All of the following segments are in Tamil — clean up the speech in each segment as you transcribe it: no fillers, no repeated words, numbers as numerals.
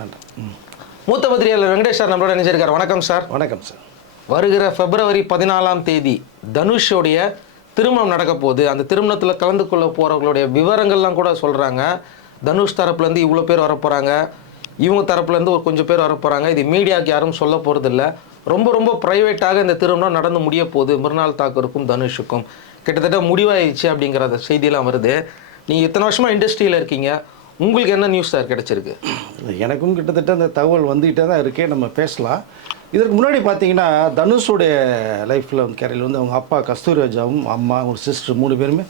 நன்றி. மூத்த பத்திரிகையாளர் வெங்கடேஷ் சார் நம்மளோட நினைச்சிருக்காரு. வணக்கம் சார். வணக்கம் சார். வருகிற February 14 தனுஷோடைய திருமணம் நடக்க போகுது. அந்த திருமணத்தில் கலந்து கொள்ள போகிறவங்களுடைய விவரங்கள்லாம் கூட சொல்கிறாங்க. தனுஷ் தரப்புலேருந்து இவ்வளோ பேர் வரப்போகிறாங்க, இவங்க தரப்புலேருந்து ஒரு கொஞ்சம் பேர் வரப்போகிறாங்க. இது மீடியாவுக்கு யாரும் சொல்ல போகிறதில்ல. ரொம்ப ரொம்ப ப்ரைவேட்டாக இந்த திருமணம் நடந்து முடிய போகுது. மிருனால் தாக்கூருக்கும் தனுஷுக்கும் கிட்டத்தட்ட முடிவாயிடுச்சு அப்படிங்கிற செய்தியெல்லாம் வருது. நீங்கள் இத்தனை வருஷமாக இண்டஸ்ட்ரியில் இருக்கீங்க, உங்களுக்கு என்ன நியூஸ் சார் கிடச்சிருக்கு? எனக்கும் கிட்டத்தட்ட அந்த தகவல் வந்துகிட்டே தான் இருக்கே, நம்ம பேசலாம். இதற்கு முன்னாடி பார்த்தீங்கன்னா தனுஷுடைய லைஃப்பில் கேரியல் வந்து அவங்க அப்பா கஸ்தூரிராஜாவும் அம்மா ஒரு சிஸ்டர் 3 பேருமே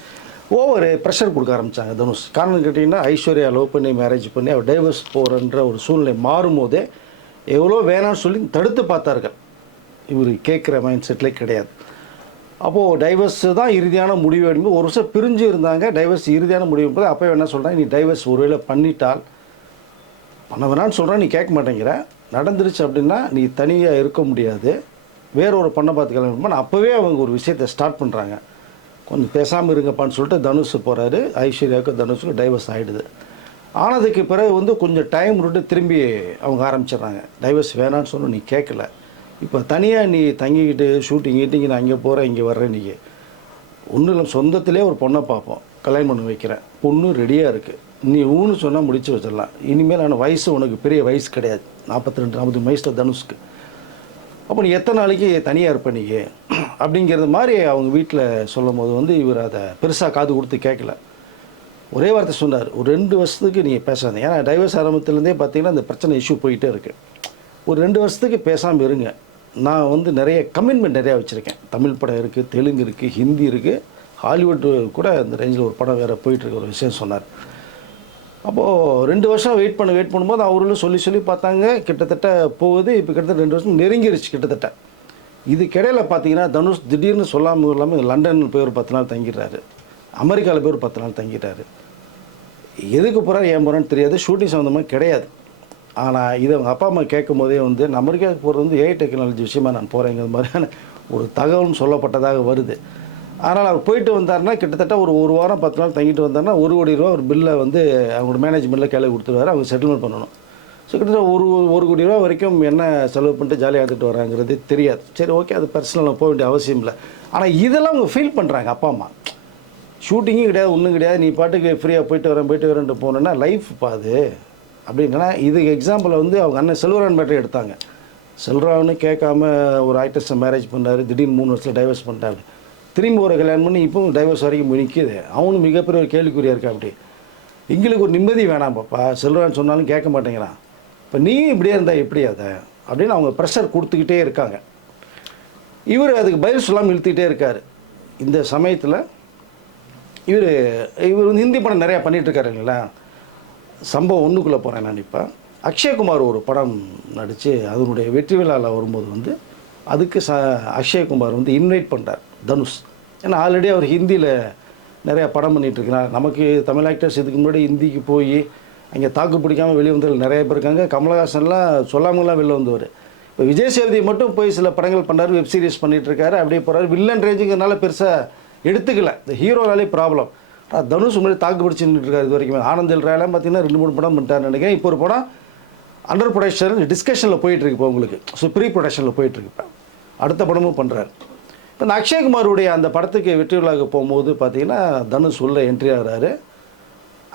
ஓவர் ப்ரெஷர் கொடுக்க ஆரம்பித்தாங்க தனுஷ். காரணம் கேட்டிங்கன்னா ஐஸ்வர்யா லவ் பண்ணி மேரேஜ் பண்ணி அவர் டைவர்ஸ் போகிறன்ற ஒரு சூழ்நிலை மாறும்போதே எவ்வளோ வேணாம்னு சொல்லி தடுத்து பார்த்தார்கள். இவர் கேட்குற மைண்ட் செட்டில் கிடையாது. அப்போது டைவர்ஸ் தான் இறுதியான முடிவு எடுக்கும்போது ஒரு வருஷம் பிரிஞ்சு இருந்தாங்க. டைவர்ஸ் இறுதியான முடிவு போது அப்போ என்ன சொல்கிறேன், நீ டைவர்ஸ் ஒருவேளை பண்ணிட்டால் பண்ண வேணான்னு சொல்கிறேன், நீ கேட்க மாட்டேங்கிற, நடந்துருச்சு அப்படின்னா நீ தனியாக இருக்க முடியாது, வேற ஒரு பண்ணை பார்த்து கிளம்பி அப்போவே அவங்க ஒரு விஷயத்தை ஸ்டார்ட் பண்ணுறாங்க. கொஞ்சம் பேசாமல் இருங்கப்பான்னு சொல்லிட்டு தனுஷ் போகிறாரு. ஐஸ்வர்யாவுக்கு தனுஷுக்கு டைவர்ஸ் ஆகிடுது. ஆனதுக்கு பிறகு வந்து கொஞ்சம் டைம் விட்டு திரும்பி அவங்க ஆரம்பிச்சிடுறாங்க. டைவர்ஸ் வேணான்னு சொன்ன நீ கேட்கல, இப்போ தனியாக நீ தங்கிக்கிட்டு ஷூட்டிங் கீட்டிங் நான் அங்கே போகிறேன் இங்கே வர்றேன், நீங்கள் ஒன்றும் இல்லை சொந்தத்திலே ஒரு பொண்ணை பார்ப்போம், கல்யாணம் பண்ணி வைக்கிறேன், பொண்ணு ரெடியாக இருக்குது, நீ ஊன்னு சொன்னால் முடிச்சு வச்சிடலாம், இனிமேல் நான் வயசு உனக்கு பெரிய வயசு கிடையாது, 42-43 வயசில் தனுஷ்க்கு, அப்போ நீ எத்தனை நாளைக்கு தனியாக இருப்ப நீ அப்படிங்கிறது மாதிரி அவங்க வீட்டில் சொல்லும் போது வந்து இவர் அதை பெருசாக காது கொடுத்து கேட்கல. ஒரே வார்த்தை சொன்னார், ஒரு 2 வருஷத்துக்கு நீங்கள் பேசாதீங்க. ஏன்னா டைவர்ஸ் ஆரம்பத்துலேருந்தே பார்த்தீங்கன்னா அந்த பிரச்சனை இஷ்யூ போயிட்டே இருக்குது. ஒரு 2 வருஷத்துக்கு பேசாமல் இருங்க, நான் வந்து நிறைய கமிட்மெண்ட் நிறையா வச்சுருக்கேன். தமிழ் படம் இருக்குது, தெலுங்கு இருக்குது, ஹிந்தி இருக்குது, ஹாலிவுட் கூட இந்த ரேஞ்சில் ஒரு படம் வேறு போயிட்டுருக்க ஒரு விஷயம் சொன்னார். அப்போது 2 வருஷம் வெயிட் பண்ணும்போது அவர்களும் சொல்லி பார்த்தாங்க. கிட்டத்தட்ட போகுது, இப்போ கிட்டத்தட்ட 2 வருஷம் நெருங்கிருச்சு கிட்டத்தட்ட. இதுக்கிடையில் பார்த்தீங்கன்னா தனுஷ் திடீர்னு சொல்லாமல் இல்லாமல் லண்டன் போய் ஒரு 10 நாள் தங்கிடுறாரு, அமெரிக்காவில் போய் ஒரு 10 நாள் தங்கிட்டாரு. எதுக்கு போகிறாரு ஏன் போகிறான்னு தெரியாது, ஷூட்டிங் சம்மந்தமாக கிடையாது. ஆனால் இதை அவங்க அப்பா அம்மா கேட்கும் போதே வந்து நான் அமெரிக்காவுக்கு போகிறது வந்து ஏஐ டெக்னாலஜி விஷயமாக நான் போகிறேங்கிற மாதிரியான ஒரு தகவலும் சொல்லப்பட்டதாக வருது. அதனால் அவர் போயிட்டு வந்தார்னா கிட்டத்தட்ட ஒரு வாரம் 10 நாள் தங்கிட்டு வந்தார்னா ₹1 கோடி ஒரு பில்லை வந்து அவங்களோட மேனேஜ்மெண்ட்டில் கையில் கொடுத்துருவாரு, அவங்க செட்டில்மெண்ட் பண்ணணும். ஸோ கிட்டத்தட்ட ₹1 கோடி வரைக்கும் என்ன செலவு பண்ணிட்டு ஜாலியாக எடுத்துகிட்டு வராங்கிறது தெரியாது. சரி ஓகே, அது பர்சனலாக போக வேண்டிய அவசியம் இல்லை. ஆனால் இதெல்லாம் அவங்க ஃபீல் பண்ணுறாங்க அப்பா அம்மா. ஷூட்டிங்கும் கிடையாது, ஒன்றும் கிடையாது, நீ பாட்டுக்கு ஃப்ரீயாக போயிட்டு வரேன்ட்டு போனேன்னா லைஃப் பாது அப்படின்னா. இதுக்கு எக்ஸாம்பிள் வந்து அவங்க அண்ணன் செல்வரான் மேட்டர் எடுத்தாங்க. செல்வரான்னு கேட்காம ஒரு ஆக்டர்ஸை மேரேஜ் பண்ணார், திடீர்னு 3 வருஷத்தில் டைவர்ஸ் பண்ணிட்டாரு, திரும்பி ஒரு கல்யாணம் பண்ணி இப்போ டைவர்ஸ் வரைக்கும் நிற்கிது. அவனும் மிகப்பெரிய ஒரு கேள்விக்குறியாக இருக்கா. அப்படி எங்களுக்கு ஒரு நிம்மதி வேணாம் பாப்பா, செல்வரான்னு சொன்னாலும் கேட்க மாட்டேங்கிறான், இப்போ நீ இப்படியே இருந்தால் எப்படி அதை அப்படின்னு அவங்க ப்ரெஷர் கொடுத்துக்கிட்டே இருக்காங்க. இவர் அதுக்கு பதில் சொல்லாமல் இழுத்துக்கிட்டே இருக்கார். இந்த சமயத்தில் இவர் வந்து ஹிந்தி படம் நிறையா பண்ணிகிட்ருக்காரு இல்லைங்களா. சம்பவம் ஒன்றுக்குள்ளே போகிறேன் நான். இப்போ அக்ஷய்குமார் ஒரு படம் நடித்து அதனுடைய வெற்றி விழாவில் வரும்போது வந்து அதுக்கு அக்ஷய்குமார் வந்து இன்வைட் பண்ணுறார் தனுஷ். ஏன்னா ஆல்ரெடி அவர் ஹிந்தியில் நிறையா படம் பண்ணிகிட்ருக்கிறார். நமக்கு தமிழ் ஆக்டர்ஸ் இதுக்கு முன்னாடி ஹிந்திக்கு போய் அங்கே தாக்கு பிடிக்காமல் வெளியே வந்தவர்கள் நிறைய பேர் இருக்காங்க. கமலஹாசன்லாம் சொல்லாமலாம் வெளில வந்தவர். இப்போ விஜய் சேதுபதி மட்டும் போய் சில படங்கள் பண்ணார், வெப் சீரிஸ் பண்ணிகிட்ருக்காரு, அப்படியே போகிறார். வில்லன் ரேஞ்சுங்கிறதுனால பெருசாக எடுத்துக்கல, இந்த ஹீரோனாலே ப்ராப்ளம். தனுஷ் முன்னாடி தாக்கு பிடிச்சி நின்றுருக்காரு. இது வரைக்கும் ஆனந்தில் ராயெல்லாம் பார்த்தீங்கன்னா 2-3 படம் பண்ணிட்டாருன்னு நினைக்கிறேன். இப்போ ஒரு படம் அண்டர் ப்ரொடக்ஷன் டிஸ்கஷனில் போயிட்டுருக்கு இப்போ உங்களுக்கு. ஸோ ப்ரீ ப்ரொடக்ஷனில் போயிட்டுருக்கு. இப்போ அடுத்த படமும் பண்ணுறாரு. இப்போ இந்த அக்ஷய்குமாருடைய அந்த படத்துக்கு வெற்றி விழாவுக்கு போகும்போது பார்த்தீங்கன்னா தனுஷ் உள்ள என்ட்ரி ஆகிறாரு.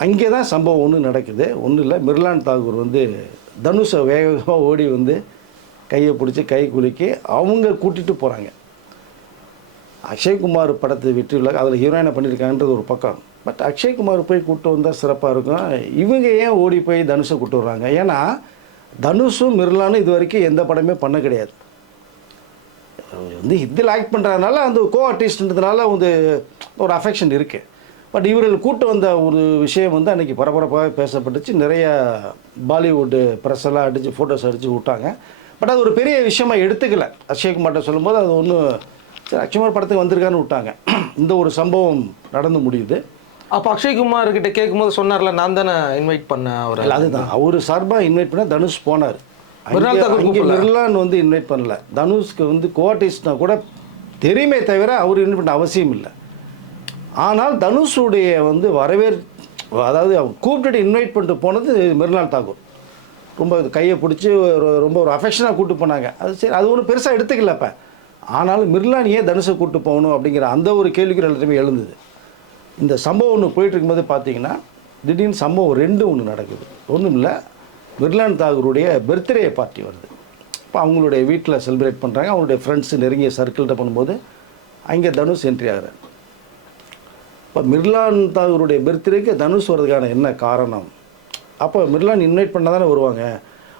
அங்கே தான் சம்பவம் ஒன்று நடக்குது. ஒன்றும் இல்லை, மிர்லான் தாக்கூர் வந்து தனுஷை வேகமாக ஓடி வந்து கையை பிடிச்சி கை குலுக்கி அவங்க கூட்டிகிட்டு போகிறாங்க. அக்ஷய்குமார் படத்தை வெற்றி விழா அதில் ஹீரோயினை பண்ணியிருக்காங்கன்றது ஒரு பக்கம். பட் அக்ஷய்குமார் போய் கூப்பிட்டு வந்தால் சிறப்பாக இருக்கும். இவங்க ஏன் ஓடி போய் தனுஷை கூப்பிட்டு வர்றாங்க? ஏன்னா தனுஷும் மிர்லானும் இது வரைக்கும் எந்த படமே பண்ண கிடையாது. வந்து ஹிந்தியில் ஆக்ட் பண்ணுறதுனால அந்த கோ ஆர்டிஸ்ட்ன்றதுனால வந்து ஒரு அஃபெக்ஷன் இருக்குது. பட் இவர்கள் கூட்டு வந்த ஒரு விஷயம் வந்து அன்றைக்கி பரபரப்பாக பேசப்பட்டுச்சு. நிறைய பாலிவுட்டு ப்ரெஸ்ஸெல்லாம் அடித்து ஃபோட்டோஸ் அடித்து விட்டாங்க. பட் அது ஒரு பெரிய விஷயமாக எடுத்துக்கல. அக்ஷய்குமார்கிட்ட சொல்லும்போது அது ஒன்றும் சரி அக்ஷய்குமார் படத்துக்கு வந்திருக்கான்னு விட்டாங்க. இந்த ஒரு சம்பவம் நடந்து முடியுது. அப்போ அக்ஷய்குமார் கிட்ட கேட்கும்போது சொன்னார்ல, நான் தானே இன்வைட் பண்ணேன் அவர். அதுதான் அவர் சார்பாக இன்வைட் பண்ண தனுஷ் போனார். மிர்லான் வந்து இன்வைட் பண்ணல. தனுஷ்க்கு வந்து கோஆர்டிஸ்ட்னா கூட தெரியுமே தவிர அவர் இன்வைட் பண்ண அவசியம் இல்லை. ஆனால் தனுஷுடைய வந்து அதாவது அவர் கூப்பிட்டுட்டு இன்வைட் பண்ணிட்டு போனது மிர்லால் தாக்கூர். ரொம்ப கையை பிடிச்சி ரொம்ப ஒரு அஃபெக்ஷனாக கூப்பிட்டு போனாங்க. அது சரி, அது ஒன்றும் பெருசாக எடுத்துக்கல அப்போ. ஆனாலும் மிர்லான் ஏன் தனுஷை கூப்பிட்டு போகணும் அப்படிங்கிற அந்த ஒரு கேள்விக்கு எல்லாத்தையுமே எழுந்தது. இந்த சம்பவம் ஒன்று போயிட்டு இருக்கும்போது பார்த்தீங்கன்னா திடீர்னு சம்பவம் 2 ஒன்று நடக்குது. ஒன்றும் இல்லை, மிர்லான் தாகூருடைய பர்த்டே பார்ட்டி வருது. இப்போ அவங்களுடைய வீட்டில் செலிப்ரேட் பண்ணுறாங்க. அவங்களுடைய ஃப்ரெண்ட்ஸு நெருங்கிய சர்க்கிள்கிட்ட பண்ணும்போது அங்கே தனுஷ் என்ட்ரி ஆகிறார். இப்போ மிர்லான் தாகூருடைய பர்த்டேக்கு தனுஷ் வர்றதுக்கான என்ன காரணம்? அப்போ மிர்லான் இன்வைட் பண்ண தானே வருவாங்க.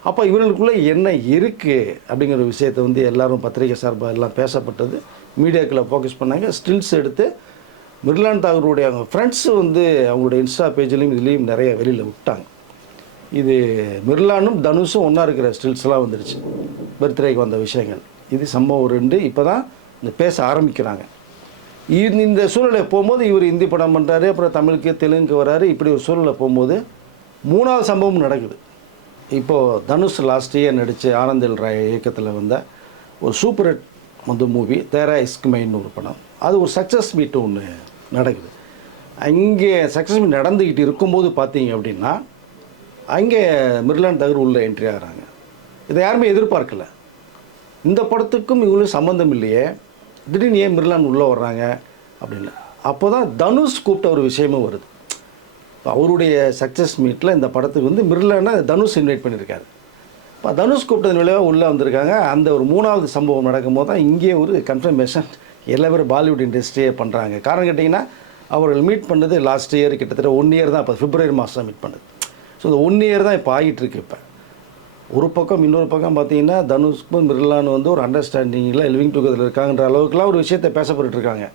அப்போ இவர்களுக்குள்ளே என்ன இருக்குது அப்படிங்கிற விஷயத்தை வந்து எல்லோரும் பத்திரிகை சார்பாக எல்லாம் பேசப்பட்டது. மீடியாக்களை ஃபோக்கஸ் பண்ணாங்க. ஸ்டில்ஸ் எடுத்து மிர்லான் தாகூருடைய அவங்க ஃப்ரெண்ட்ஸு வந்து அவங்களுடைய இன்ஸ்டா பேஜ்லேயும் இதுலேயும் நிறைய வெளியில் விட்டாங்க. இது மிர்லானும் தனுஷும் ஒன்றா இருக்கிற ஸ்டில்ஸ்லாம் வந்துடுச்சு, பர்த்டேக்கு வந்த விஷயங்கள். இது சம்பவம் 2. இப்போ தான் இந்த பேச ஆரம்பிக்கிறாங்க. இந்த சூழ்நிலை போகும்போது இவர் ஹிந்தி படம் பண்ணுறாரு, அப்புறம் தமிழுக்கு தெலுங்குக்கு வராரு. இப்படி ஒரு சூழ்நிலை போகும்போது 3வது சம்பவம் நடக்குது. இப்போது தனுஷ் லாஸ்ட் இயர் நடித்த ஆனந்தில் ராய் இயக்கத்தில் வந்த ஒரு சூப்பர் ஹிட் வந்து மூவி தேரா இஸ்க்மைன்னு ஒரு படம். அது ஒரு சக்ஸஸ் மீட்டு ஒன்று நடக்குது. அங்கே சக்ஸஸ் மீட் நடந்துக்கிட்டு இருக்கும்போது பார்த்தீங்க அப்படின்னா அங்கே மிர்லான் தாகூர் உள்ளே என்ட்ரி ஆகிறாங்க. இதை யாருமே எதிர்பார்க்கல. இந்த படத்துக்கும் இவங்களும் சம்மந்தம் இல்லையே, திடீர்னு ஏன் மிர்லான் உள்ளே வர்றாங்க அப்படின்னு. அப்போ தான் தனுஷ் கூப்பிட்ட ஒரு விஷயமும் வருது. அவருடைய சக்ஸஸ் மீட்டில் இந்த படத்துக்கு வந்து மிர்லானை தனுஷ் இன்வைட் பண்ணியிருக்காரு. இப்போ தனுஷ் கூப்பிட்டது விளைவாக உள்ளே வந்திருக்காங்க. அந்த ஒரு 3வது சம்பவம் நடக்கும்போது தான் இங்கே ஒரு கன்ஃபர்மேஷன் எல்லா பேரும் பாலிவுட் இண்டஸ்ட்ரியே பண்ணுறாங்க. காரணம் கேட்டிங்கன்னா அவர்கள் மீட் பண்ணது லாஸ்ட் இயர் கிட்டத்தட்ட 1 இயர் தான். இப்போ பிப்ரவரி மாதம் மீட் பண்ணது. ஸோ இந்த 1 இயர் தான் இப்போ ஆகிட்டுருக்கு. இப்போ ஒரு பக்கம் இன்னொரு பக்கம் பார்த்தீங்கன்னா தனுஷ்க்கும் மிர்லான் வந்து ஒரு அண்டர்ஸ்டாண்டிங்கில் லிவிங் டுகெதர் இருக்காங்கன்ற அளவுக்குலாம் ஒரு விஷயத்தை பேசப்பட்டுருக்காங்க.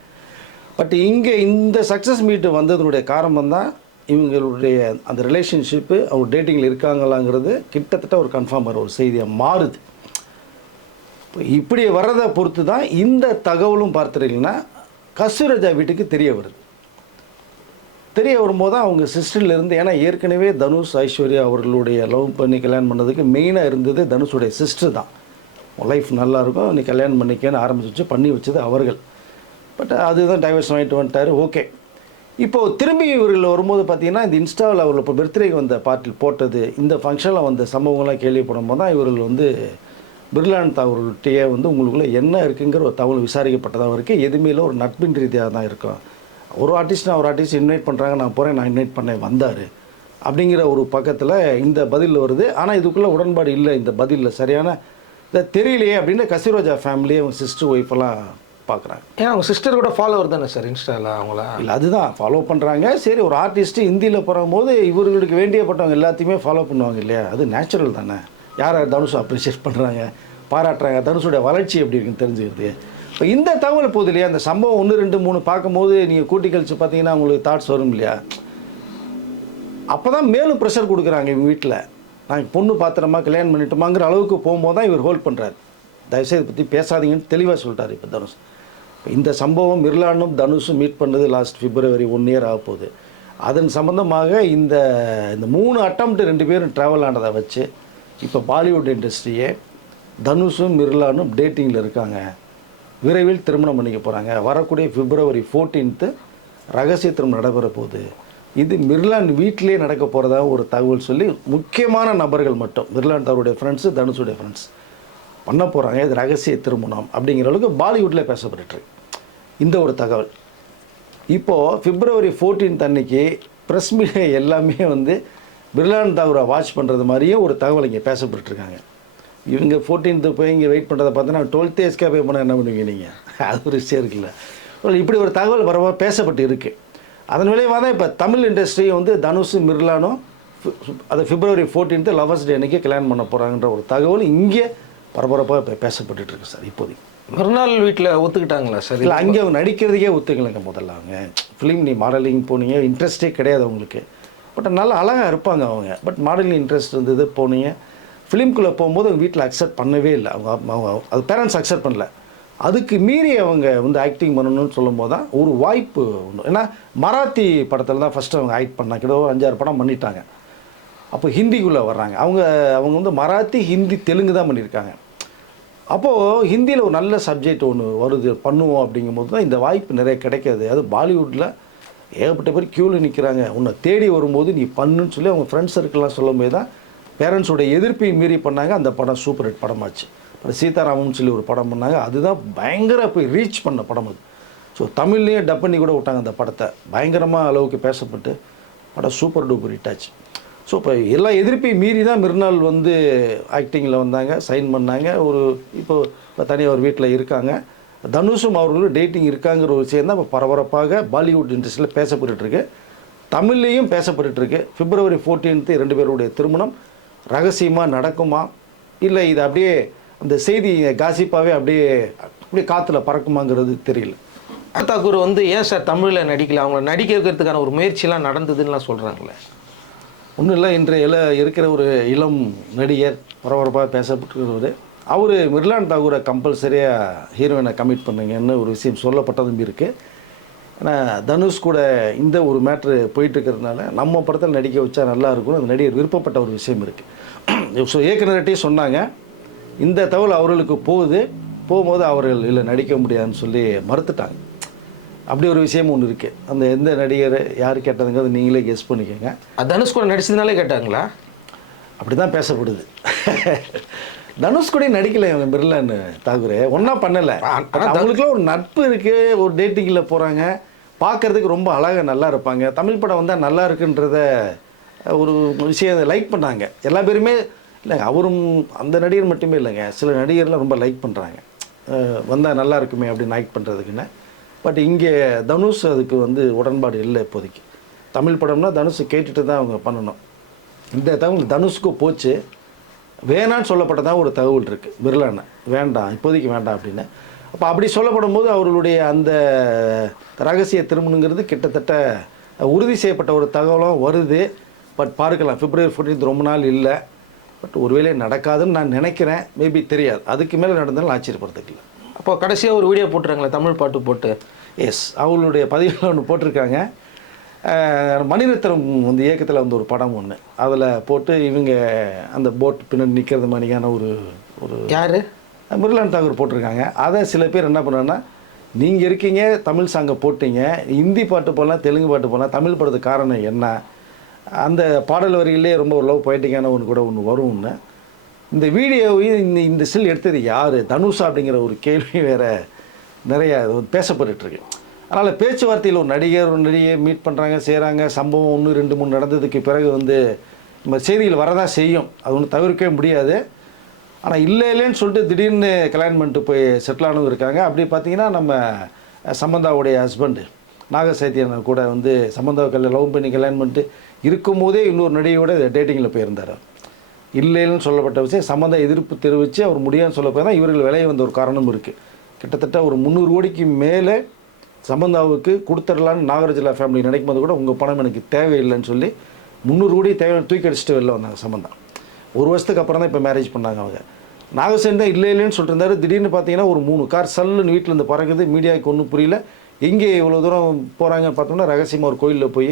பட் இங்கே இந்த சக்ஸஸ் மீட்டு வந்ததுனுடைய காரணம் தான் இவங்களுடைய அந்த ரிலேஷன்ஷிப்பு, அவங்க டேட்டிங்கில் இருக்காங்களாங்கிறது கிட்டத்தட்ட ஒரு கன்ஃபார்ம் ஒரு செய்தியாக மாறுது. இப்படி வர்றதை பொறுத்து தான் இந்த தகவலும் பார்த்துட்டிங்கன்னா கஸ்தூரி வீட்டுக்கு தெரிய வருது. தெரிய வரும்போது தான் அவங்க சிஸ்டர்லேருந்து, ஏன்னா ஏற்கனவே தனுஷ் ஐஸ்வர்யா அவர்களுடைய லவ் பண்ணி கல்யாணம் பண்ணதுக்கு மெயினாக இருந்தது தனுஷுடைய சிஸ்டர் தான். லைஃப் நல்லாயிருக்கும், நீ கல்யாணம் பண்ணிக்கன்னு ஆரம்பிச்சு பண்ணி வச்சது அவர்கள். பட் அதுதான் டைவர்ஸ் வாங்கிட்டு வந்துட்டார். ஓகே, இப்போது திரும்பி இவர்கள் வரும்போது பார்த்தீங்கன்னா இந்த இன்ஸ்டாவில் அவர்கள் இப்போ பர்த்டேக்கு வந்த பார்ட்டியில் போட்டது, இந்த ஃபங்க்ஷனில் வந்த சம்பவங்கள்லாம் கேள்விப்படும் போது தான் இவர்கள் வந்து மிர்லான் தாகூர்கிட்டயே வந்து உங்களுக்குள்ளே என்ன இருக்குங்கிற ஒரு தகவல் விசாரிக்கப்பட்டதாக இருக்குது. எதுவுமே இல்லை, ஒரு நட்பின் ரீதியாக தான் இருக்கும். ஒரு ஆர்டிஸ்ட்னா ஒரு ஆர்டிஸ்ட் இன்வைட் பண்ணுறாங்க, நான் போகிறேன், நான் இன்வைட் பண்ணேன், வந்தார் அப்படிங்கிற ஒரு பக்கத்தில் இந்த பதில் வருது. ஆனால் இதுக்குள்ளே உடன்பாடு இல்லை, இந்த பதிலில் சரியான இதை தெரியலையே அப்படின்னு கஸ்தூரி ஃபேமிலியே அவங்க சிஸ்டர் ஒய்ஃபெல்லாம் பார்க்குறாங்க. ஏன் அவங்க சிஸ்டர் கூட ஃபாலோவர் தானே சார் இன்ஸ்டாவில் அவங்கள? இல்லை, அதுதான் ஃபாலோ பண்ணுறாங்க. சரி, ஒரு ஆர்டிஸ்ட்டு ஹிந்தியில் போகும்போது இவர்களுக்கு வேண்டியப்பட்டவங்க எல்லாத்தையுமே ஃபாலோ பண்ணுவாங்க இல்லையா, அது நேச்சுரல் தானே. யார் தனுஷை அப்ரிஷியேட் பண்ணுறாங்க, பாராட்டுறாங்க, தனுஷுடைய வளர்ச்சி எப்படி இருக்குன்னு தெரிஞ்சுக்கிறது. இப்போ இந்த தகவல் போகுது இல்லையா, அந்த சம்பவம் 1, 2, 3 பார்க்கும்போது நீங்கள் கூட்டி கழிச்சு பார்த்தீங்கன்னா உங்களுக்கு தாட்ஸ் வரும் இல்லையா. அப்போ தான் மேலும் ப்ரெஷர் கொடுக்குறாங்க இவங்க வீட்டில். நான் பொண்ணு பாத்திரமா கல்யாணம் பண்ணிட்டோமாங்கிற அளவுக்கு போகும்போது தான் இவர் ஹோல்ட் பண்ணுறாரு. தயவுசெய்து பற்றி பேசாதீங்கன்னு தெளிவாக சொல்லிட்டார் இப்போ தனுஷ். இந்த சம்பவம் மிர்லானும் தனுஷும் மீட் பண்ணது லாஸ்ட் பிப்ரவரி 1 இயர் ஆக போகுது. அதன் சம்பந்தமாக இந்த 3 அட்டம்ப்ட் 2 பேரும் ட்ராவல் ஆனதை வச்சு இப்போ பாலிவுட் இண்டஸ்ட்ரியே தனுஷும் மிர்லானும் டேட்டிங்கில் இருக்காங்க, விரைவில் திருமணம் பண்ணிக்க போகிறாங்க, வரக்கூடிய பிப்ரவரி 14 ரகசிய திருமணம் நடைபெற போகுது, இது மிர்லான் வீட்டிலே நடக்க போகிறதா ஒரு தகவல் சொல்லி முக்கியமான நபர்கள் மட்டும், மிர்லான் தவருடைய ஃப்ரெண்ட்ஸு, தனுஷுடைய ஃப்ரெண்ட்ஸ் பண்ண போகிறாங்க, இது ரகசிய திருமணம் அப்படிங்கிற அளவுக்கு பாலிவுட்டில் பேசப்பட்டுருக்கு இந்த ஒரு தகவல். இப்போது பிப்ரவரி 14 அன்னைக்கு ப்ரெஸ் மீடியா எல்லாமே வந்து மிர்லான் தாகூரை வாட்ச் பண்ணுறது மாதிரியே ஒரு தகவல் இங்கே பேசப்பட்டுருக்காங்க. இவங்க 14 போய் இங்கே வெயிட் பண்ணுறதை பார்த்தீங்கன்னா 12th எஸ்கேப் பண்ணால் என்ன பண்ணுவீங்க நீங்கள், அது ஒரு விஷயம் இருக்குல்ல. இப்படி ஒரு தகவல் வரவா பேசப்பட்டு இருக்குது. அதன் விளைவாக தான் இப்போ தமிழ் இண்டஸ்ட்ரியை வந்து தனுஷும் மிர்லானும் அது பிப்ரவரி 14 லவர்ஸ் டே அன்றைக்கி கல்யாணம் பண்ண போகிறாங்கன்ற ஒரு தகவல் இங்கே பரபரப்பாக இப்போ பேசப்பட்டு இருக்கு சார். இப்போதைக்கு மறுநாள் வீட்டில் ஒத்துக்கிட்டாங்களா சார்? இல்லை, அங்கே அவங்க நடிக்கிறதுக்கே ஒத்துக்கலைங்க. முதல்ல அவங்க ஃபிலிம் நீ மாடலிங் போனீங்க, இன்ட்ரெஸ்ட்டே கிடையாது அவங்களுக்கு. பட் நல்லா அழகாக இருப்பாங்க அவங்க. பட் மாடலிங் இன்ட்ரெஸ்ட் இருந்தது, போனீங்க. ஃபிலிம்குள்ளே போகும்போது அவங்க வீட்டில் அக்செப்ட் பண்ணவே இல்லை. அவங்க அது பேரண்ட்ஸ் அக்செப்ட் பண்ணல. அதுக்கு மீறி அவங்க வந்து ஆக்டிங் பண்ணணும்னு சொல்லும் போது தான் ஒரு வாய்ப்பு ஒன்று. ஏன்னா மராத்தி படத்தில் தான் ஃபஸ்ட்டு அவங்க ஆக்ட் பண்ணாங்க. கிட்ட 5-6 படம் பண்ணிட்டாங்க. அப்போ ஹிந்திக்குள்ளே வர்றாங்க. அவங்க வந்து மராத்தி, ஹிந்தி, தெலுங்கு தான் பண்ணியிருக்காங்க. அப்போது ஹிந்தியில் ஒரு நல்ல சப்ஜெக்ட் ஒன்று வருது, பண்ணுவோம் அப்படிங்கும்போது தான் இந்த வாய்ப்பு நிறைய கிடைக்காது. அது பாலிவுட்டில் ஏகப்பட்ட பேர் க்யூவில் நிற்கிறாங்க. உன்னை தேடி வரும்போது நீ பண்ணுன்னு சொல்லி அவங்க ஃப்ரெண்ட்ஸ் சர்க்கிள்லாம் சொல்லும் போது தான் பேரண்ட்ஸோட எதிர்ப்பையும் மீறி பண்ணாங்க. அந்த படம் சூப்பர் ஹிட் படமாச்சு. அப்புறம் சீதாராமன் சொல்லி ஒரு படம் பண்ணாங்க. அதுதான் பயங்கர போய் ரீச் பண்ண படம் அது. ஸோ தமிழ்லேயே டப் பண்ணி கூட விட்டாங்க அந்த படத்தை. பயங்கரமாக அளவுக்கு பேசப்பட்டு படம் சூப்பர் டூப்பர் ஹிட் ஆச்சு. ஸோ இப்போ எல்லா எதிர்ப்பையும் மீறி தான் மிருனால் வந்து ஆக்டிங்கில் வந்தாங்க, சைன் பண்ணாங்க. இப்போ தனியாக ஒரு வீட்டில் இருக்காங்க. தனுஷும் அவர்களும் டேட்டிங் இருக்காங்கிற ஒரு விஷயம் தான் இப்போ பரபரப்பாக பாலிவுட் இண்டஸ்ட்ரியில் பேசப்பட்டுருக்கு. தமிழ்லேயும் பேசப்பட்டுருக்கு. February 14 2 பேருடைய திருமணம் ரகசியமாக நடக்குமா, இல்லை இது அப்படியே அந்த செய்தி காசிப்பாகவே அப்படியே காற்றுல பறக்குமாங்கிறது தெரியல. தாக்கூர் வந்து ஏன் சார் தமிழில் நடிக்கல, அவங்கள நடிக்க வைக்கிறதுக்கான ஒரு முயற்சிலாம் நடந்ததுன்னுலாம் சொல்கிறாங்களே. ஒன்றும் இல்லை, இன்றைய இருக்கிற ஒரு இளம் நடிகர் பரபரப்பாக பேசப்பட்டிருக்கிறவர். அவர் மிர்லான் தாகூரை கம்பல்சரியாக ஹீரோயினை கமிட் பண்ணுங்கன்னு ஒரு விஷயம் சொல்லப்பட்டதும் இருக்குது. ஏன்னா தனுஷ் கூட இந்த ஒரு மேட்ரு போயிட்டுருக்கிறதுனால நம்ம படத்தில் நடிக்க வச்சா நல்லா இருக்கும், அந்த நடிகர் விருப்பப்பட்ட ஒரு விஷயம் இருக்குது. ஸோ இயக்குனர்கிட்டே சொன்னாங்க. இந்த தகவல் அவர்களுக்கு போகும்போது அவர்கள் இல்லை நடிக்க முடியாதுன்னு சொல்லி மறுத்துட்டாங்க. அப்படி ஒரு விஷயம் ஒன்று இருக்குது. அந்த எந்த நடிகர் யார் கேட்டதுங்கிறது நீங்களே கெஸ் பண்ணிக்கோங்க. தனுஷ் கூட நடிச்சதுனாலே கேட்டாங்களா? அப்படி தான் பேசப்படுது. தனுஷ் கூட நடிக்கலை இவங்க மிர்லான் தாகூர், ஒன்றா பண்ணலை. அவங்களுக்குலாம் ஒரு நட்பு இருக்குது, ஒரு டேட்டிங்கில் போகிறாங்க, பார்க்குறதுக்கு ரொம்ப அழகாக நல்லா இருப்பாங்க. தமிழ் படம் வந்தால் நல்லா இருக்குன்றத ஒரு விஷயம் லைக் பண்ணாங்க எல்லா பேருமே. இல்லைங்க, அவரும் அந்த நடிகர் மட்டுமே இல்லைங்க, சில நடிகர்லாம் ரொம்ப லைக் பண்ணுறாங்க, வந்தால் நல்லா இருக்குமே அப்படின்னு லைக் பண்ணுறதுக்குன்னு. பட் இங்கே தனுஷ் அதுக்கு வந்து உடன்பாடு இல்லை இப்போதைக்கு. தமிழ் படம்னா தனுஷ் கேட்டுட்டு தான் அவங்க பண்ணணும். இந்த தகவல் தனுஷுக்கு போச்சு. வேணான்னு சொல்லப்பட்டதான் ஒரு தகவல் இருக்குது மிர்லான, வேண்டாம் இப்போதைக்கு வேண்டாம் அப்படின்னு. அப்போ அப்படி சொல்லப்படும் போது அவர்களுடைய அந்த ரகசிய திருமணங்கிறது கிட்டத்தட்ட உறுதி செய்யப்பட்ட ஒரு தகவலும் வருது. பட் பார்க்கலாம், February 14 ரொம்ப நாள் இல்லை. பட் ஒருவேளை நடக்காதுன்னு நான் நினைக்கிறேன், மேபி தெரியாது. அதுக்கு மேலே நடந்தாலும் ஆச்சரியப்படுறதுக்கு இல்லை. அப்போ கடைசியாக ஒரு வீடியோ போட்டுருங்களேன் தமிழ் பாட்டு போட்டு. எஸ், அவங்களுடைய பதிவில் ஒன்று போட்டிருக்காங்க. மணிரத்னம் வந்து இயக்கத்தில் வந்து ஒரு படம் ஒன்று அதில் போட்டு இவங்க அந்த போட் பின்னாடி நிற்கிறது மாதிரியான ஒரு யார் மிர்லான் தாகூர் போட்டிருக்காங்க. அதை சில பேர் என்ன பண்ணுறாங்கன்னா, நீங்கள் இருக்கீங்க தமிழ் சாங்கை போட்டீங்க, ஹிந்தி பாட்டு போடலாம், தெலுங்கு பாட்டு போடலாம், தமிழ் படத்துக்கு காரணம் என்ன? அந்த பாடல் வரிகளே ரொம்ப லவ் பொயட்டிக்கான ஒன்று கூட ஒன்று வரும்னு. இந்த வீடியோவையும் இந்த ஸ்டில் எடுத்தது யார், தனுஷா அப்படிங்கிற ஒரு கேள்வி வேறு நிறையா பேசப்பட்டுருக்கு. அதனால் பேச்சுவார்த்தையில் ஒரு நடிகை மீட் பண்ணுறாங்க, செய்கிறாங்க, சம்பவம் 1 2 3 நடந்ததுக்கு பிறகு வந்து நம்ம செய்திகள் வரதான் செய்யும், அது ஒன்றும் தவிர்க்கவே முடியாது. ஆனால் இல்லைன்னு சொல்லிட்டு திடீர்னு கல்யாணம் பண்ணிட்டு போய் செட்டில் ஆனவங்க இருக்காங்க. அப்படி பார்த்தீங்கன்னா நம்ம சம்பந்தாவுடைய ஹஸ்பண்டு நாகசைத்தியன் கூட வந்து சம்பந்தாவை லவ் பண்ணி கல்யாணம் பண்ணிட்டு இருக்கும்போதே இன்னொரு நடிகையோட டேட்டிங்கில் போயிருந்தார். இல்லைன்னு சொல்லப்பட்ட விஷயம் சம்பந்தா எதிர்ப்பு தெரிவித்து அவர் முடியாதுன்னு சொல்ல போய் தான் இவர்கள் விலையை வந்த ஒரு காரணம் இருக்குது. கிட்டத்தட்ட ஒரு 300 கோடிக்கு மேலே சம்பந்தாவுக்கு கொடுத்துடலான்னு நாகராஜலா ஃபேமிலி நினைக்கும் போது கூட உங்கள் பணம் எனக்கு தேவையில்லைன்னு சொல்லி 300 கோடி தேவையான தூக்கி அடிச்சுட்டு வெளில வந்தாங்க சம்பந்தா. 1 வருஷத்துக்கு அப்புறம் தான் இப்போ மேரேஜ் பண்ணாங்க அவங்க. நாகசேன் தான் இல்லைன்னு சொல்லிட்டு இருந்தார். திடீர்னு பார்த்தீங்கன்னா ஒரு 3 கார் சல்லுன்னு வீட்டிலேருந்து பறக்குது. மீடியாவுக்கு ஒன்றும் புரியல, எங்கே இவ்வளோ தூரம் போகிறாங்கன்னு பார்த்தோம்னா ரகசியமாக ஒரு கோயிலில் போய்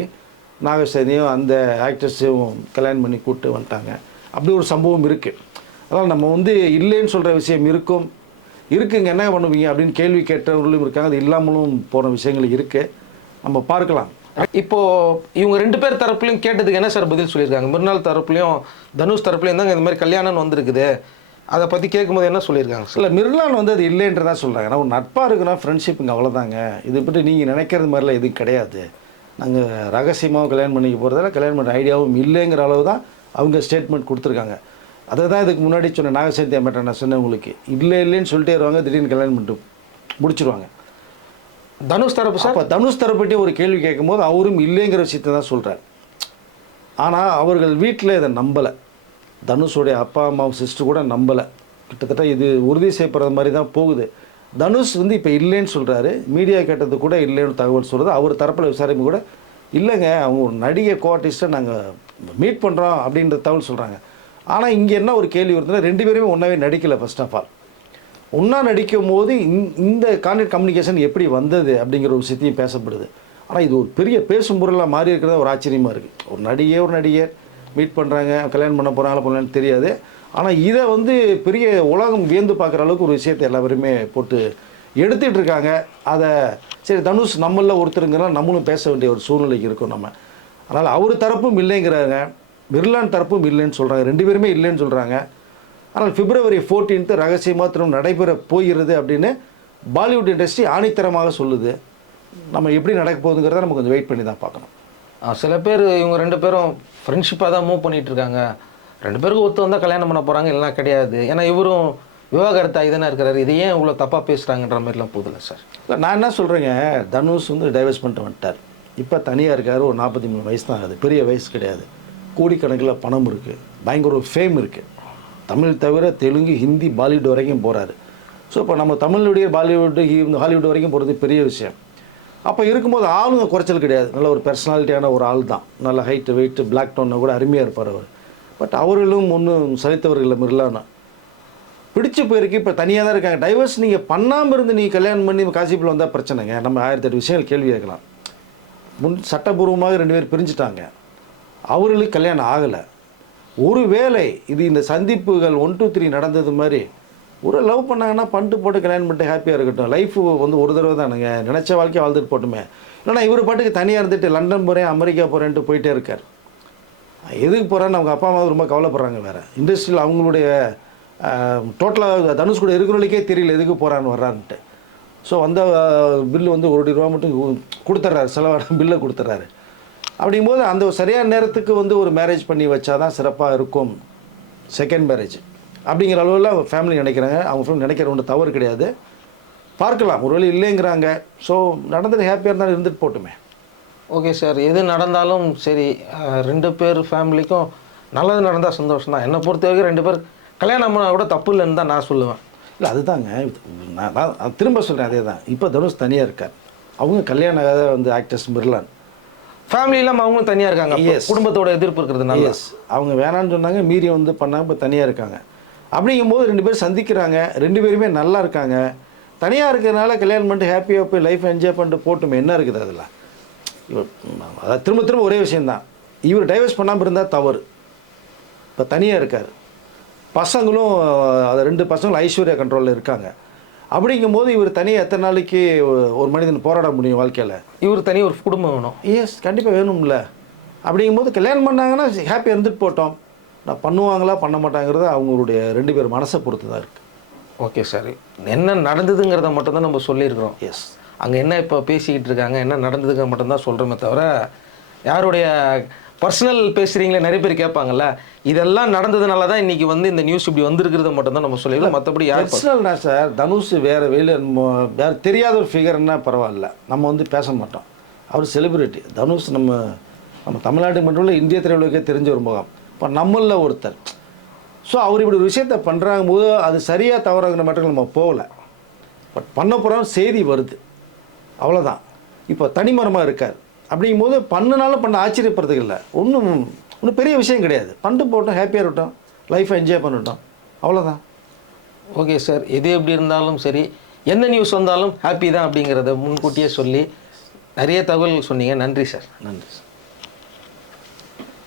நாகசேனையும் அந்த ஆக்டர்ஸையும் கல்யாணம் பண்ணி கூப்பிட்டு வந்துட்டாங்க. அப்படி ஒரு சம்பவம் இருக்குது. அதனால் நம்ம வந்து இல்லைன்னு சொல்கிற விஷயம் இருக்குங்க, என்ன பண்ணுவீங்க அப்படின்னு கேள்வி கேட்டவர்களும் இருக்காங்க, அது இல்லாமலும் போன விஷயங்கள் இருக்குது, நம்ம பார்க்கலாம். இப்போது இவங்க 2 பேர் தரப்புலையும் கேட்டதுக்கு என்ன சார் பதில் சொல்லியிருக்காங்க? மிர்னால் தரப்புலையும் தனுஷ் தரப்புலையும் தாங்க இந்த மாதிரி கல்யாணம் வந்திருக்குது, அதை பற்றி கேட்கும்போது என்ன சொல்லியிருக்காங்க? இல்லை, மிர்லான் வந்து அது இல்லைன்றதான் சொல்கிறாங்க. நான் ஒரு நட்பாக இருக்குன்னா ஃப்ரெண்ட்ஷிப்புங்க, அவ்வளோதாங்க. இது பற்றி நீங்கள் நினைக்கிறது மாதிரிலாம் எதுவும் கிடையாது. நாங்கள் ரகசியமாக கல்யாணம் பண்ணிக்க போகிறதால கல்யாணம் பண்ணுற ஐடியாவும் இல்லைங்கிற அளவு தான் அவங்க ஸ்டேட்மெண்ட் கொடுத்துருக்காங்க. அதை தான் இதுக்கு முன்னாடி சொன்ன நாகசேந்தி அம்மட்ட நான் சொன்னேன் உங்களுக்கு, இல்லைன்னு சொல்லிட்டே வருவாங்க, திடீர்னு கல்யாணம் பண்ணிட்டு முடிச்சிருவாங்க. தனுஷ் தரப்பு சார், அப்போ தனுஷ் தரப்பட்டே ஒரு கேள்வி கேட்கும்போது அவரும் இல்லைங்கிற விஷயத்தை தான் சொல்கிறார். ஆனால் அவர்கள் வீட்டில் இதை நம்பலை. தனுஷோடைய அப்பா அம்மா சிஸ்டர் கூட நம்பலை. கிட்டத்தட்ட இது உறுதி செய்யப்படுற மாதிரி தான் போகுது. தனுஷ் வந்து இப்போ இல்லைன்னு சொல்கிறாரு. மீடியா கேட்டது கூட இல்லைன்னு தகவல் சொல்கிறது. அவர் தரப்பில் விசாரிப்பு கூட இல்லைங்க, அவங்க ஒரு நடிகை கோஆர்டிஸ்ட்டை நாங்கள் மீட் பண்ணுறோம் அப்படின்ற தகவல் சொல்கிறாங்க. ஆனால் இங்கே என்ன ஒரு கேள்வி வருதுன்னா, 2 பேருமே ஒன்றாவே நடிக்கலை. ஃபர்ஸ்ட் ஆஃப் ஆல் ஒன்றா நடிக்கும் போது இந்த கான்டெக்ட் கம்யூனிகேஷன் எப்படி வந்தது அப்படிங்கிற ஒரு விஷயத்தையும் பேசப்படுது. ஆனால் இது ஒரு பெரிய பேசும் பொருளாக மாறி இருக்கிறத ஒரு ஆச்சரியமாக இருக்குது. ஒரு நடிகர் மீட் பண்ணுறாங்க, கல்யாணம் பண்ண போகிறாங்களா பண்ணலான்னு தெரியாது. ஆனால் இதை வந்து பெரிய உலகம் வியந்து பார்க்குற அளவுக்கு ஒரு விஷயத்தை எல்லாருமே போட்டு எடுத்துகிட்டு இருக்காங்க. அதை சரி தனுஷ் நம்மளில் ஒருத்தருங்கிறனால நம்மளும் பேச வேண்டிய ஒரு சூழ்நிலைக்கு இருக்கும் நம்ம. அதனால் அவர் தரப்பும் இல்லைங்கிறாங்க. மிர்லான் தரப்பும் இல்லைன்னு சொல்கிறாங்க, 2 பேருமே இல்லைன்னு சொல்கிறாங்க. ஆனால் February 14 ரகசியமாக திரும்ப நடைபெற போகிறது அப்படின்னு பாலிவுட் இண்டஸ்ட்ரி ஆணித்தரமாக சொல்லுது. நம்ம எப்படி நடக்க போகுதுங்கிறத நம்ம கொஞ்சம் வெயிட் பண்ணி தான் பார்க்கணும். சில பேர் இவங்க 2 பேரும் ஃப்ரெண்ட்ஷிப்பாக தான் மூவ் பண்ணிட்டு இருக்காங்க, 2 பேருக்கும் ஒத்து வந்தால் கல்யாணம் பண்ண போகிறாங்க, இல்லைனா கிடையாது. ஏன்னா இவரும் விவாகரத்தாகி தானே இருக்கிறாரு, இது ஏன் இவ்வளோ தப்பாக பேசுகிறாங்கன்ற மாதிரிலாம் போதில்ல சார். இல்லை, நான் என்ன சொல்கிறேங்க, தனுஷ் வந்து டைவர்ஸ் பண்ணிட்டு வந்துட்டார். இப்போ தனியாக இருக்கார். ஒரு 43 வயசு தான் ஆகுது, பெரிய வயசு கிடையாது. கோடிக்கணக்கில் பணம் இருக்குது, பயங்கர ஒரு ஃபேம் இருக்குது. தமிழ் தவிர தெலுங்கு, ஹிந்தி, பாலிவுட் வரைக்கும் போகிறாரு. ஸோ இப்போ நம்ம தமிழுடைய பாலிவுட்டு, ஹாலிவுட் வரைக்கும் போகிறது பெரிய விஷயம். அப்போ இருக்கும்போது ஆளுங்க குறைச்சல் கிடையாது, நல்ல ஒரு பர்சனாலிட்டியான ஒரு ஆள் தான். நல்ல ஹைட்டு, வெயிட்டு, பிளாக் டோன்னா கூட அருமையாக இருப்பார் அவர். பட் அவர்களும் ஒன்றும் சலித்தவர்கள் மிர்லானா பிடிச்சி போயிருக்கு. இப்போ தனியாக தான் இருக்காங்க. டைவர்ஸ் நீங்கள் பண்ணாமல் இருந்து நீங்கள் கல்யாணம் பண்ணி காசிப்பில் வந்தால் பிரச்சனைங்க. நம்ம 1008 விஷயங்கள் கேள்வி கேட்கலாம். சட்டபூர்வமாக 2 பேர் பிரிஞ்சுட்டாங்க, அவர்களுக்கு கல்யாணம் ஆகலை. ஒரு வேளை இது இந்த சந்திப்புகள் 1 2 3 நடந்தது மாதிரி ஒரு லவ் பண்ணாங்கன்னா பண்ணிட்டு போட்டு கல்யாணம் பண்ணிட்டு ஹாப்பியாக இருக்கட்டும். லைஃப் வந்து ஒரு தடவை தானுங்க, நினச்ச வாழ்க்கையை வாழ்ந்துட்டு போட்டுமே. இல்லைனா இவர் பாட்டுக்கு தனியாக இருந்துட்டு லண்டன் போகிறேன், அமெரிக்கா போகிறேன்ட்டு போயிட்டே இருக்கார். எதுக்கு போகிறான்னு அவங்க அப்பா அம்மா ரொம்ப கவலைப்படுறாங்க. வேறு இண்டஸ்ட்ரியில் அவங்களுடைய டோட்டலாக தனுஷ் கூட இருக்கிறவங்களுக்கே தெரியல எதுக்கு போகிறான்னு வர்றான்ட்டு. ஸோ வந்த பில்லு வந்து 1 கோடி ரூபா மட்டும் கொடுத்துட்றாரு, செலவான பில்லை கொடுத்துட்றாரு. அப்படிங்கும்போது அந்த சரியான நேரத்துக்கு வந்து ஒரு மேரேஜ் பண்ணி வச்சா தான் சிறப்பாக இருக்கும். செகண்ட் மேரேஜ் அப்படிங்கிற அளவில் ஃபேமிலி நினைக்கிறாங்க. அவங்க ஃபேமிலி நினைக்கிற ஒன்று தவறு கிடையாது. பார்க்கலாம், ஒரு வழி இல்லைங்கிறாங்க. ஸோ நடந்தது ஹாப்பியாக இருந்தாலும் இருந்துட்டு போட்டுமே. ஓகே சார், எது நடந்தாலும் சரி 2 பேர் ஃபேமிலிக்கும் நல்லது நடந்தால் சந்தோஷம் தான். என்னை பொறுத்த வரைக்கும் 2 பேர் கல்யாணம் பண்ணால் கூட தப்பு இல்லைன்னு தான் நான் சொல்லுவேன். இல்லை, அதுதாங்க நான் திரும்ப சொல்கிறேன், அதே தான். இப்போ தனுஷ் தனியாக இருக்கார், அவங்க கல்யாணம் வந்து ஆக்டர்ஸ் மிர்லான் ஃபேமிலி இல்லாமல் அவங்களும் தனியாக இருக்காங்க. Yes. குடும்பத்தோட எதிர்ப்பு இருக்கிறதுனால. எஸ், அவங்க வேணான்னு சொன்னாங்க, மீறி வந்து பண்ணாங்க, இப்போ தனியாக இருக்காங்க. அப்படிங்கும்போது 2 பேர் சந்திக்கிறாங்க, 2 பேருமே நல்லா இருக்காங்க. தனியாக இருக்கிறதுனால கல்யாணம் பண்ணிட்டு ஹாப்பியாக போய் லைஃப் என்ஜாய் பண்ணிட்டு போட்டுமே, என்ன இருக்குது அதில்? அதாவது திரும்ப திரும்ப ஒரே விஷயந்தான், இவர் டைவர்ஸ் பண்ணாமல் இருந்தால் தவறு. இப்போ தனியாக இருக்கார், பசங்களும் அது 2 பசங்களும் ஐஸ்வர்யா கண்ட்ரோலில் இருக்காங்க. அப்படிங்கும்போது இவர் தனியாக எத்தனை நாளைக்கு ஒரு மனிதன் போராட முடியும் வாழ்க்கையில்? இவர் தனி ஒரு குடும்பம் வேணும். எஸ், கண்டிப்பாக வேணும்ல. அப்படிங்கும்போது கல்யாணம் பண்ணாங்கன்னா ஹாப்பியாக இருந்துட்டு போட்டோம். நான் பண்ணுவாங்களா பண்ண மாட்டாங்கிறது அவங்களுடைய 2 பேர் மனசை பொறுத்து தான் இருக்குது. ஓகே சார், என்ன நடந்ததுங்கிறத மட்டும்தான் நம்ம சொல்லியிருக்கிறோம். எஸ், அங்கே என்ன இப்போ பேசிக்கிட்டு இருக்காங்க, என்ன நடந்ததுங்க மட்டும்தான் சொல்கிறோமே தவிர, யாருடைய பர்சனல் பேசுகிறீங்களே நிறைய பேர் கேட்பாங்கல்ல, இதெல்லாம் நடந்ததுனால தான் இன்றைக்கி வந்து இந்த நியூஸ் இப்படி வந்திருக்கிறத மட்டும்தான் நம்ம சொல்லிடலாம். மற்றபடி யார் பர்சனல்னா சார், தனுஷ் வேறு வெளியில் வேறு தெரியாத ஒரு ஃபிகர்னா பரவாயில்ல, நம்ம வந்து பேச மாட்டோம். அவர் செலிபிரிட்டி. தனுஷ் நம்ம தமிழ்நாட்டுக்கு மட்டும் இல்லை, இந்திய திரையுலகே தெரிஞ்ச ஒரு முகம். இப்போ நம்மளில் ஒருத்தர். ஸோ அவர் இப்படி ஒரு விஷயத்த பண்ணுறாங்க போது அது சரியாக தவறாங்கிற மட்டும் நம்ம போகலை. பட் பண்ண போகிறோம், செய்தி வருது, அவ்வளோதான். இப்போ தனிமரமாக இருக்கார். அப்படிங்கும்போது பண்ணனாலும் பண்ண ஆச்சரியப்படுறதுக்கு இல்லை, ஒன்றும் பெரிய விஷயம் கிடையாது. பண்ணிட்டு போட்டோம், ஹாப்பியாக இருக்கட்டும், லைஃப்பை என்ஜாய் பண்ணிட்டோம், அவ்வளோதான். ஓகே சார், எது எப்படி இருந்தாலும் சரி, எந்த நியூஸ் வந்தாலும் ஹாப்பி தான் அப்படிங்கிறத முன்கூட்டியே சொல்லி நிறைய தகவல் சொன்னீங்க. நன்றி சார். நன்றி சார்.